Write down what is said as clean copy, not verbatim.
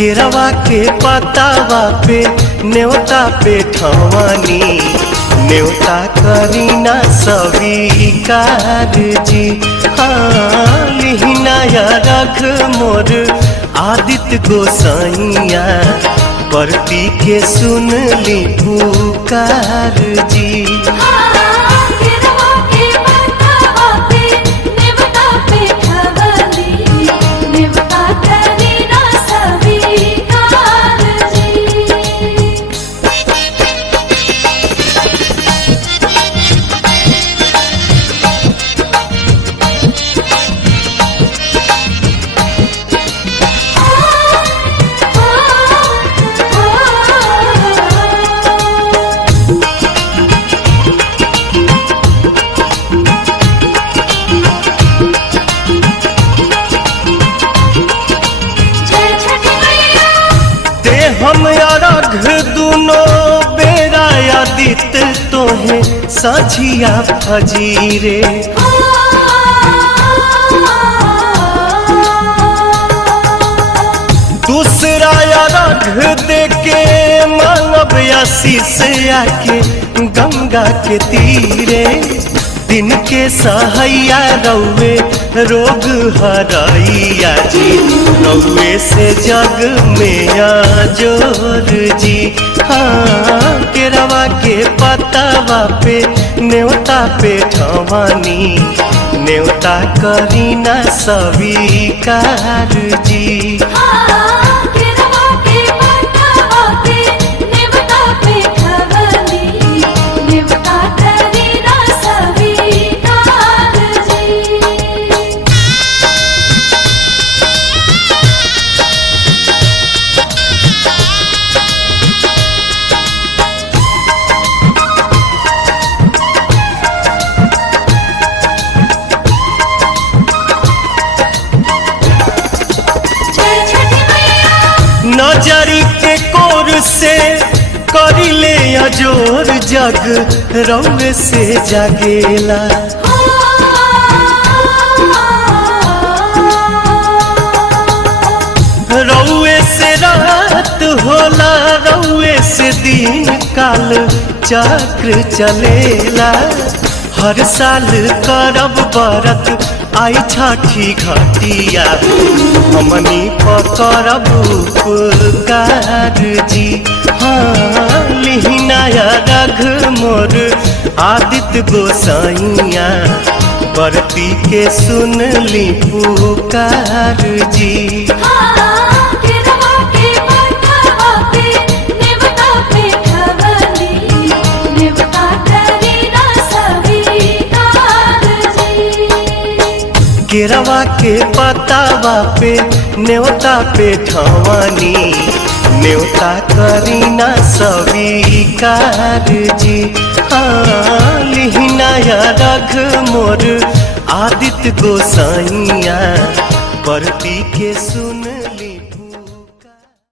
केरवा के पतावा पे न्योता पे ठवानी न्योता करीना स्वीकार जी। हाँ लिहिनाया रख मोर आदित्य गोसाइया परती के सुन ली पुकार जी। हम अरघ दुनो बेरा आदित तोहे साझिया फजीरे। दूसरा अरघ देके मानव आशीष आके गंगा के तीरे। दिन के सहैया रौवे रोग हराइया जी रौवे से जग में जोर जी। हाँ केरवा के पतावा पे न्योता पे ठवानी न्योता करीना स्वीकार जी। नजरी के कोर से करिले अजोर जग रौवे से जागेला। रौवे से रात होला रौवे से दिन काल चक्र चलेला। हर साल करब बरत आई छठी घटिया हमनी पकड़ब उपकार जी। हाँ लिहिनाया रघ मोर आदित्य गोसाइया परती के सुन ली पुकार जी। केरवा के पतावा पे न्योता पे ठवानी न्योता करीना स्वीकार जी। हाँ लिहिनाया रघ मोर आदित्य गोसाइया परती के सुन